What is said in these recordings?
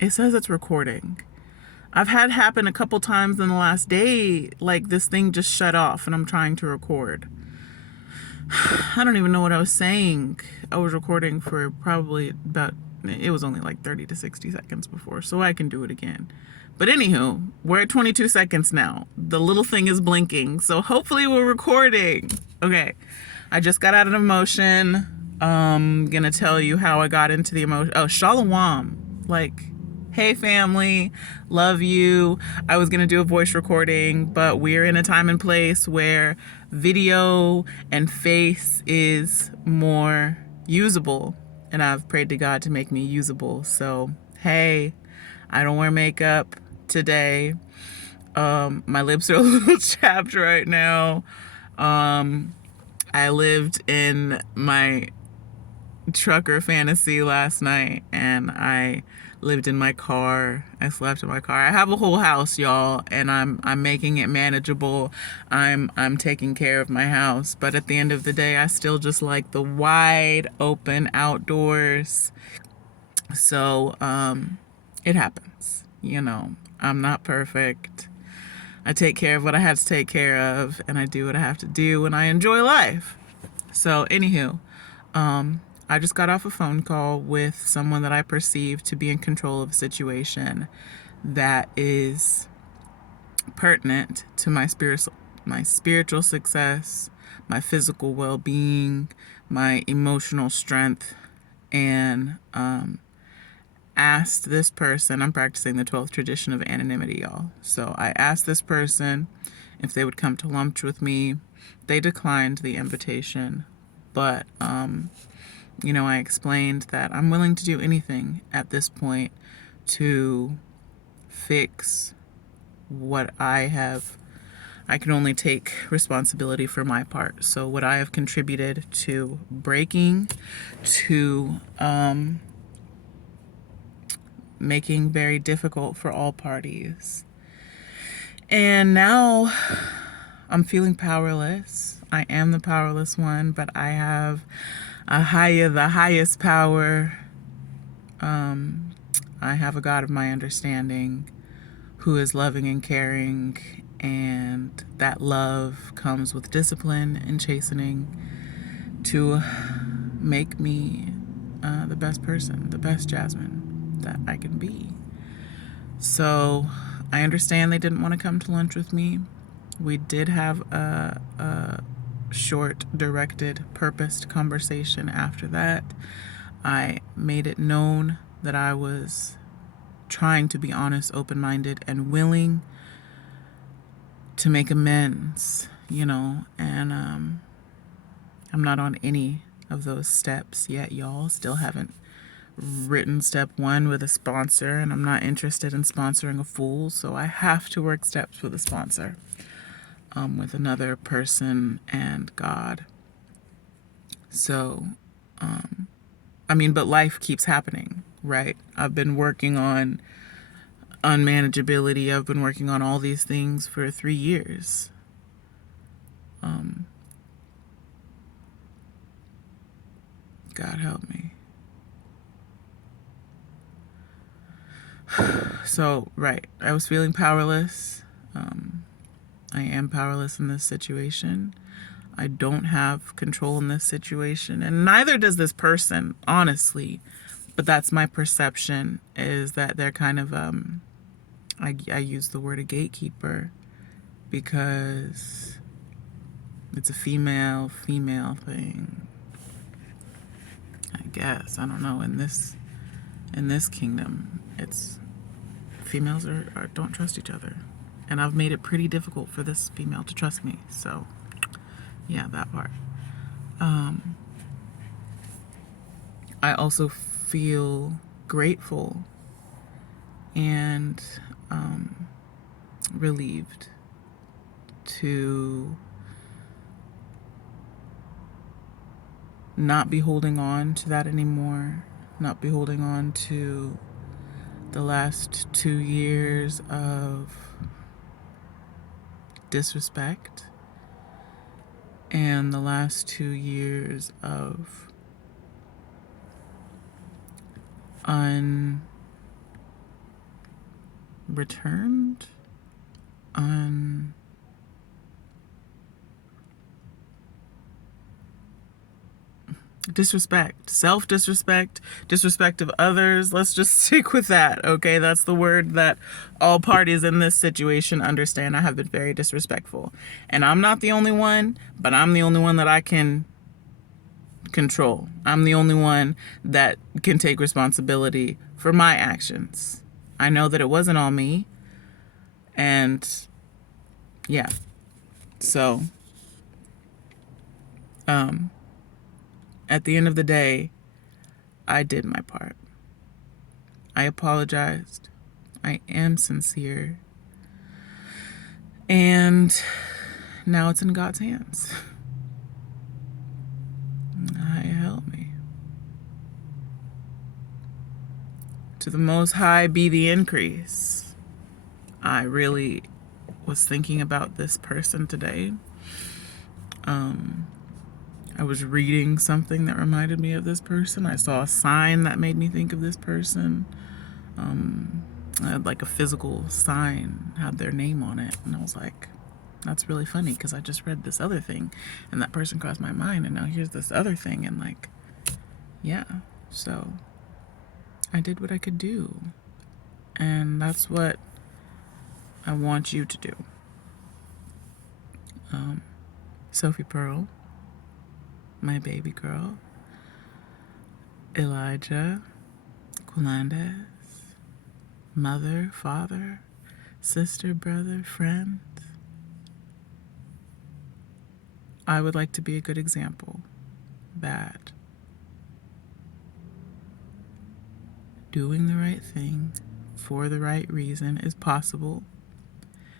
It says it's recording. I've had happen a couple times in the last day, like this thing just shut off and I'm trying to record. I don't even know what I was saying. I was recording for probably about, it was only like 30 to 60 seconds before, so I can do it again. But anywho, we're at 22 seconds now. The little thing is blinking, so hopefully we're recording. Okay, I just got out of emotion. Gonna tell you how I got into the emotion. Oh, Shalom. Like, hey family, love you. I was gonna do a voice recording, but we're in a time and place where video and face is more usable. And I've prayed to God to make me usable. So, hey, I don't wear makeup today. My lips are a little chapped right now. I lived in my trucker fantasy last night and I lived in my car. I slept in my car. I have a whole house, y'all, and I'm making it manageable. I'm taking care of my house, but at the end of the day, I still just like the wide open outdoors. So, it happens. I'm not perfect. I take care of what I have to take care of and I do what I have to do and I enjoy life. So, anywho, I just got off a phone call with someone that I perceive to be in control of a situation that is pertinent to my spiritual success, my physical well-being, my emotional strength, and asked this person, I'm practicing the 12th tradition of anonymity, y'all. So I asked this person if they would come to lunch with me. They declined the invitation, but I explained that I'm willing to do anything at this point to fix what I have. I can only take responsibility for my part. So what I have contributed to breaking, to making very difficult for all parties. And now I'm feeling powerless. I am the powerless one, but I have the highest power. I have a God of my understanding who is loving and caring, and that love comes with discipline and chastening to make me the best person, the best Jasmine that I can be. So I understand they didn't want to come to lunch with me. We did have a short, directed, purposed conversation after that. I made it known that I was trying to be honest, open-minded, and willing to make amends, and I'm not on any of those steps yet, y'all. Still haven't written step 1 with a sponsor, and I'm not interested in sponsoring a fool, so I have to work steps with a sponsor, with another person and God. So, but life keeps happening, right? I've been working on unmanageability. I've been working on all these things for 3 years. God help me. So, right, I was feeling powerless. I am powerless in this situation. I don't have control in this situation, and neither does this person, honestly. But that's my perception, is that they're kind of, I use the word a gatekeeper because it's a female thing. I guess, I don't know. In this kingdom, it's females don't trust each other, and I've made it pretty difficult for this female to trust me. So, yeah, that part. I also feel grateful and relieved to not be holding on to that anymore, not be holding on to the last 2 years of disrespect and the last 2 years of returned on disrespect, self-disrespect, disrespect of others. Let's just stick with that, okay? That's the word that all parties in this situation understand. I have been very disrespectful. And I'm not the only one, but I'm the only one that I can control. I'm the only one that can take responsibility for my actions. I know that it wasn't all me. And yeah. So, at the end of the day, I did my part. I apologized. I am sincere. And now it's in God's hands. Help me. To the Most High be the increase. I really was thinking about this person today. I was reading something that reminded me of this person. I saw a sign that made me think of this person. Like a physical sign had their name on it. And I was like, that's really funny because I just read this other thing and that person crossed my mind. And now here's this other thing. And like, yeah. So I did what I could do. And that's what I want you to do. Sophie Pearl, my baby girl, Elijah, Quilandes, mother, father, sister, brother, friend. I would like to be a good example that doing the right thing for the right reason is possible.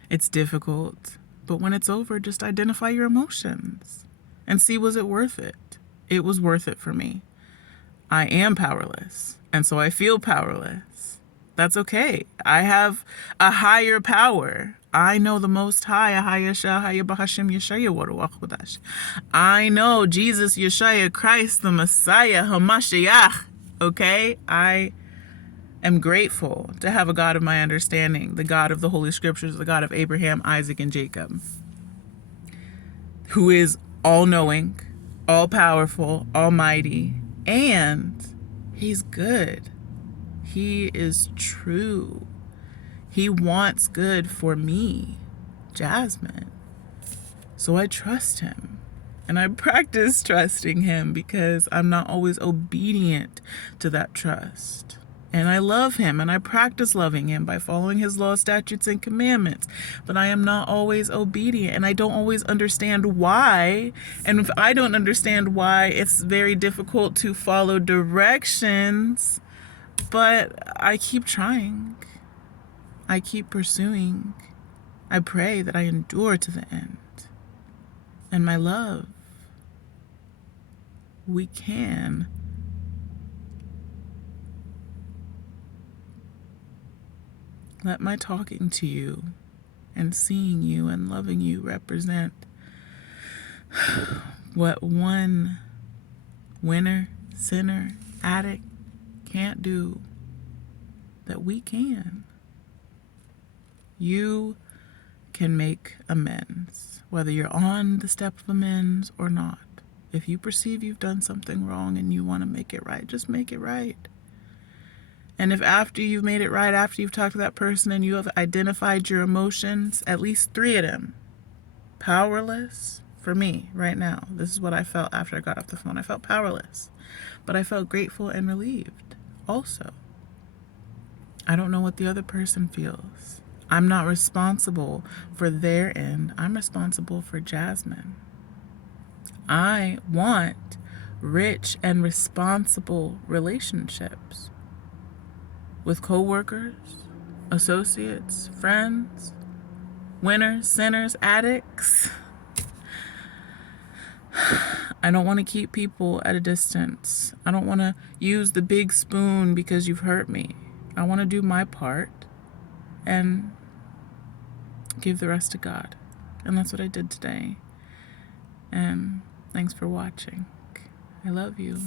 It's difficult, but when it's over, just identify your emotions and see, was it worth it? It was worth it for me. I am powerless, and so I feel powerless. That's okay. I have a higher power. I know the Most High. I know Jesus, Yeshua, Christ, the Messiah, Hamashiach. Okay? I am grateful to have a God of my understanding, the God of the Holy Scriptures, the God of Abraham, Isaac, and Jacob, who is all-knowing, all-powerful, almighty, and he's good. He is true. He wants good for me, Jasmine. So I trust him. And I practice trusting him because I'm not always obedient to that trust. And I love him and I practice loving him by following his law, statutes, and commandments. But I am not always obedient and I don't always understand why. And if I don't understand why, it's very difficult to follow directions. But I keep trying. I keep pursuing. I pray that I endure to the end. And my love, we can. Let my talking to you and seeing you and loving you represent what one winner, sinner, addict can't do, that we can. You can make amends, whether you're on the step of amends or not. If you perceive you've done something wrong and you want to make it right, just make it right. And if after you've made it right, after you've talked to that person and you have identified your emotions, at least 3 of them, powerless, for me right now, this is what I felt after I got off the phone. I felt powerless, but I felt grateful and relieved also. I don't know what the other person feels. I'm not responsible for their end. I'm responsible for Jasmine. I want rich and responsible relationships with coworkers, associates, friends, winners, sinners, addicts. I don't want to keep people at a distance. I don't want to use the big spoon because you've hurt me. I want to do my part and give the rest to God. And that's what I did today. And thanks for watching. I love you.